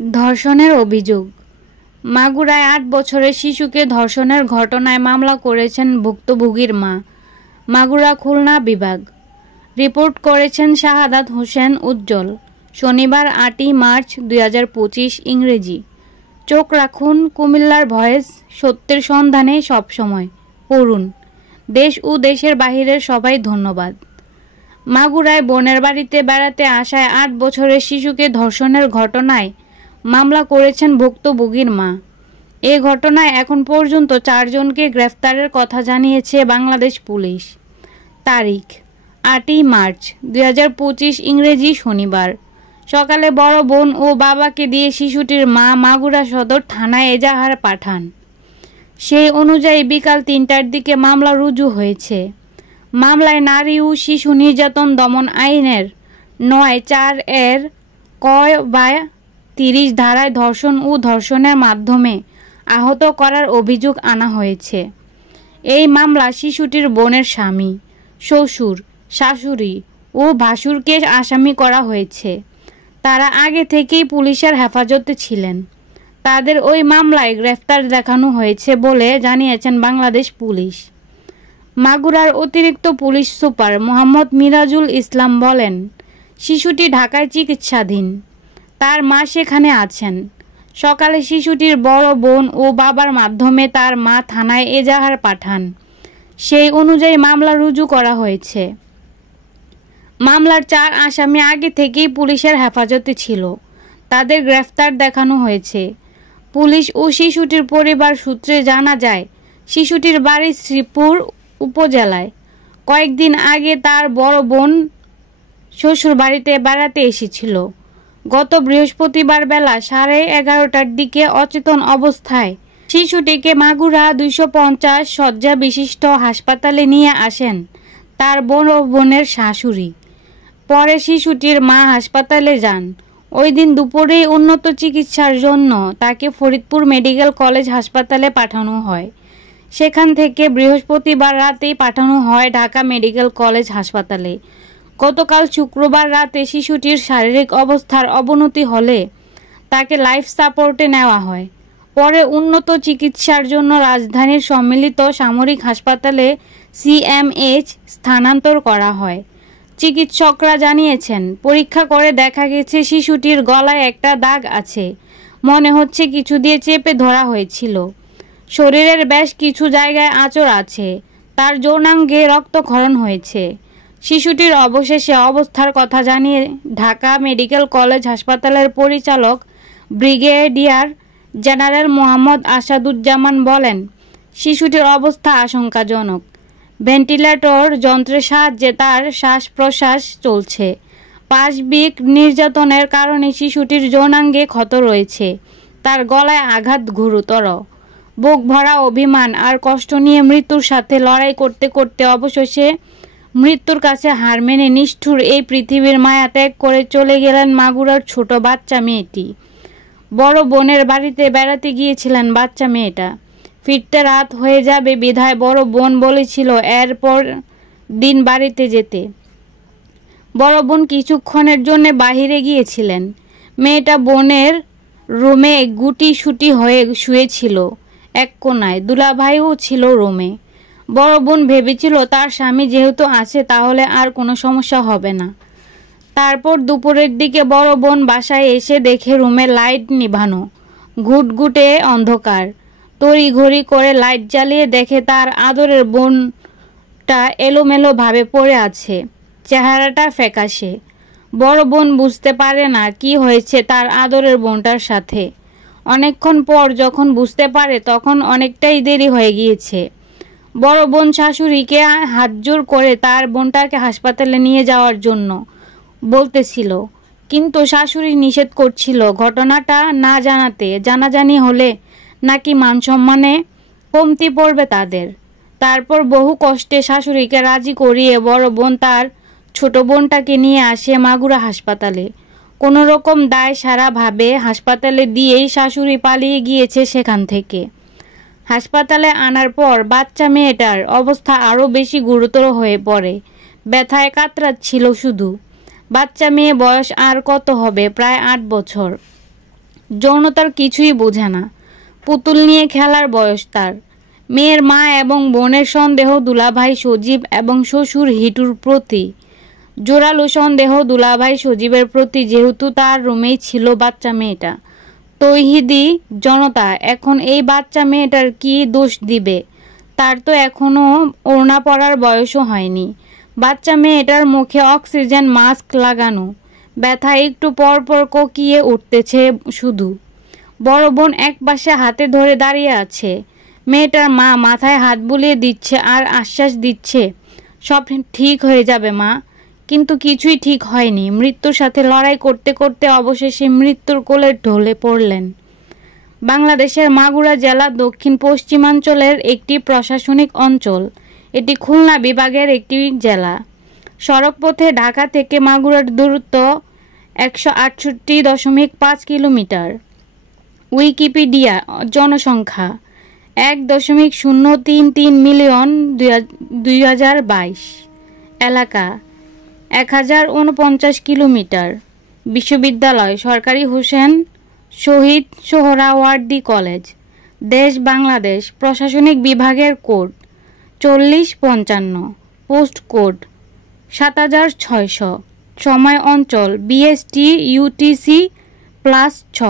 ধর্ষণের অভিযোগ। মাগুরায় ৮ বছরের শিশুকে ধর্ষণের ঘটনায় মামলা করেছেন ভুক্তভোগীর মা। মাগুরা খুলনা বিভাগ। রিপোর্ট করেছেন শাহাদাত হোসেন উজ্জ্বল। শনিবার ৮ই মার্চ ২০২৫ ইংরেজি। চোখ রাখুন কুমিল্লার ভয়েস, সত্যের সন্ধানে সবসময়। পড়ুন। দেশ ও দেশের বাহিরের সবাই ধন্যবাদ। মাগুরায় বোনের বাড়িতে বেড়াতে আসায় ৮ বছরের শিশুকে ধর্ষণের ঘটনায় মামলা করেছেন ভুক্তভোগীর মা। এ ঘটনায় এখন পর্যন্ত ৪ জনকে গ্রেফতারের কথা জানিয়েছে বাংলাদেশ পুলিশ। তারিখ ৮ই মার্চ ২০২৫ ইংরেজি শনিবার। সকালে বড় বোন ও বাবাকে দিয়ে শিশুটির মা মাগুরা সদর থানায় এজাহার পাঠান। সেই অনুযায়ী বিকাল ৩টার দিকে মামলা রুজু হয়েছে। মামলায় নারী ও শিশু নির্যাতন দমন আইনের ৯(৪) এর ক/৩০ ধারায় ধর্ষণ ও ধর্ষণের মাধ্যমে আহত করার অভিযোগ আনা হয়েছে। এই মামলা শিশুটির বোনের স্বামী, শ্বশুর, শাশুড়ি ও ভাসুরকে আসামি করা হয়েছে। তারা আগে থেকেই পুলিশের হেফাজতে ছিলেন। তাদের ওই মামলায় গ্রেফতার দেখানো হয়েছে বলে জানিয়েছেন বাংলাদেশ পুলিশ। মাগুরার অতিরিক্ত পুলিশ সুপার মোহাম্মদ মিরাজুল ইসলাম বলেন, শিশুটি ঢাকায় চিকিৎসাধীন। তার মা সেখানে আছেন। সকালে শিশুটির বড় বোন ও বাবার মাধ্যমে তার মা থানায় এজাহার পাঠান। সেই অনুযায়ী মামলা রুজু করা হয়েছে। মামলার ৪ আসামি আগে থেকেই পুলিশের হেফাজতে ছিল। তাদের গ্রেফতার দেখানো হয়েছে। পুলিশ ও শিশুটির পরিবার সূত্রে জানা যায়, শিশুটির বাড়ি শ্রীপুর উপজেলায়। কয়েকদিন আগে তার বড় বোন শ্বশুর বাড়িতে বেড়াতে এসেছিল। গত বৃহস্পতিবার বেলা 11:30টার দিকে অচেতন অবস্থায় শিশুটিকে মাগুরা 250 শয্যা বিশিষ্ট হাসপাতালে নিয়ে আসেন তার বড় বোনের শাশুড়ি। পরে শিশুটির মা হাসপাতালে যান। ওই দিন দুপুরেই উন্নত চিকিৎসার জন্য তাকে ফরিদপুর মেডিকেল কলেজ হাসপাতালে পাঠানো হয়। সেখান থেকে বৃহস্পতিবার রাতেই পাঠানো হয় ঢাকা মেডিকেল কলেজ হাসপাতালে। গতকাল শুক্রবার রাতে শিশুটির শারীরিক অবস্থার অবনতি হলে তাকে লাইফ সাপোর্টে নেওয়া হয়। পরে উন্নত চিকিৎসার জন্য রাজধানীর সম্মিলিত সামরিক হাসপাতালে সিএমএইচ স্থানান্তর করা হয়। চিকিৎসকরা জানিয়েছেন, পরীক্ষা করে দেখা গেছে শিশুটির গলায় একটা দাগ আছে। মনে হচ্ছে কিছু দিয়ে চেপে ধরা হয়েছিল। শরীরের বেশ কিছু জায়গায় আঁচড় আছে। তার যৌনাঙ্গে রক্তক্ষরণ হয়েছে। শিশুটির অবশেষে অবস্থার কথা জানিয়ে ঢাকা মেডিকেল কলেজ হাসপাতালের পরিচালক ব্রিগেডিয়ার জেনারেল মোহাম্মদ আসাদুজ্জামান বলেন, শিশুটির অবস্থা আশঙ্কাজনক। ভেন্টিলেটর যন্ত্রের সাহায্যে তার শ্বাস-প্রশ্বাস চলছে। পাশবিক নির্যাতনের কারণে শিশুটির যৌনাঙ্গে ক্ষত রয়েছে। তার গলায় আঘাত গুরুতর। বুক ভরা অভিমান আর কষ্ট নিয়ে মৃত্যুর সাথে লড়াই করতে করতে অবশেষে মৃত্যুর কাছে হার মেনে নিষ্ঠুর এই পৃথিবীর মায়া ত্যাগ করে চলে গেলেন মাগুরার ছোট বাচ্চা মেয়েটি। বড় বোনের বাড়িতে বেড়াতে গিয়েছিলেন বাচ্চা মেয়েটা। ফিরতে রাত হয়ে যাবে বিধায় বড় বোন বলেছিল এরপর দিন বাড়িতে যেতে। বড় বোন কিছুক্ষণের জন্য বাহিরে গিয়েছিলেন। মেয়েটা বোনের রুমে গুটি-সুটি হয়ে শুয়েছিল এক কোনায়। দুলাভাইও ছিল রুমে। বড় বোন ভেবেছিল তার স্বামী যেহেতু আছে তাহলে আর কোনো সমস্যা হবে না। তারপর দুপুরের দিকে বড় বোন বাসায় এসে দেখে রুমে লাইট নিভানো, ঘুটঘুটে অন্ধকার। তড়িঘড়ি করে লাইট জ্বালিয়ে দেখে তার আদরের বোনটা এলোমেলো ভাবে পড়ে আছে। চেহারাটা ফ্যাকাশে। বড় বোন বুঝতে পারে না কি হয়েছে তার আদরের বোনটার সাথে। অনেকক্ষণ পর যখন বুঝতে পারে তখন অনেকটাই দেরি হয়ে গিয়েছে। বড় বোন শাশুড়িকে হাতজোড় করে তার বোনটাকে হাসপাতালে নিয়ে যাওয়ার জন্য বলতেছিল, কিন্তু শাশুড়ি নিষেধ করছিল ঘটনাটা না জানাতে। জানাজানি হলে নাকি মানসম্মানে কমতি পড়বে তাদের। তারপর বহু কষ্টে শাশুড়িকে রাজি করিয়ে বড় বোন তার ছোট বোনটাকে নিয়ে আসে মাগুরা হাসপাতালে। কোনো রকম দায় সারা ভাবে হাসপাতালে দিয়েই শাশুড়ি পালিয়ে গিয়েছে সেখান থেকে। হাসপাতালে আনার পর বাচ্চা মেয়েটার অবস্থা আরও বেশি গুরুতর হয়ে পড়ে। ব্যথায় কাতরাচ্ছিল শুধু। বাচ্চা মেয়ে বয়স আর কত হবে, প্রায় 8 বছর। যৌনতার কিছুই বোঝে না, পুতুল নিয়ে খেলার বয়স তার। মেয়ের মা এবং বোনের সন্দেহ দুলাভাই সজীব এবং শ্বশুর হিটুর প্রতি। জোরালো সন্দেহ দুলাভাই সজীবের প্রতি, যেহেতু তার রুমেই ছিল বাচ্চা মেয়েটা। তৌহিদি জনতা এখন এই বাচ্চা মেয়েটার কি দোষ দিবে? তার তো এখনো ওড়না পরার বয়সও হয়নি। বাচ্চা মেয়েটার মুখে অক্সিজেন মাস্ক লাগানো, ব্যথা একটু পর পর কোকিয়ে উঠতেছে শুধু। বড় বোন এক পাশে হাতে ধরে দাঁড়িয়ে আছে। মেয়েটার মা মাথায় হাত বুলিয়ে দিচ্ছে আর আশ্বাস দিচ্ছে, সব ঠিক হয়ে যাবে মা। কিন্তু কিছুই ঠিক হয়নি। মৃত্যুর সাথে লড়াই করতে করতে অবশেষে মৃত্যুর কোলে ঢলে পড়লেন। বাংলাদেশের মাগুরা জেলা দক্ষিণ পশ্চিমাঞ্চলের একটি প্রশাসনিক অঞ্চল। এটি খুলনা বিভাগের একটি জেলা। সড়কপথে ঢাকা থেকে মাগুরার দূরত্ব 168.5 কিলোমিটার। উইকিপিডিয়া জনসংখ্যা 1.033 মিলিয়ন 2022। এলাকা 1049 কিলোমিটার। বিশ্ববিদ্যালয় সরকারি হোসেন শহীদ সোহরাওয়ার্দী কলেজ। দেশ বাংলাদেশ। প্রশাসনিক বিভাগের কোড 4055। Post code 7600। সময় অঞ্চল BST UTC+6।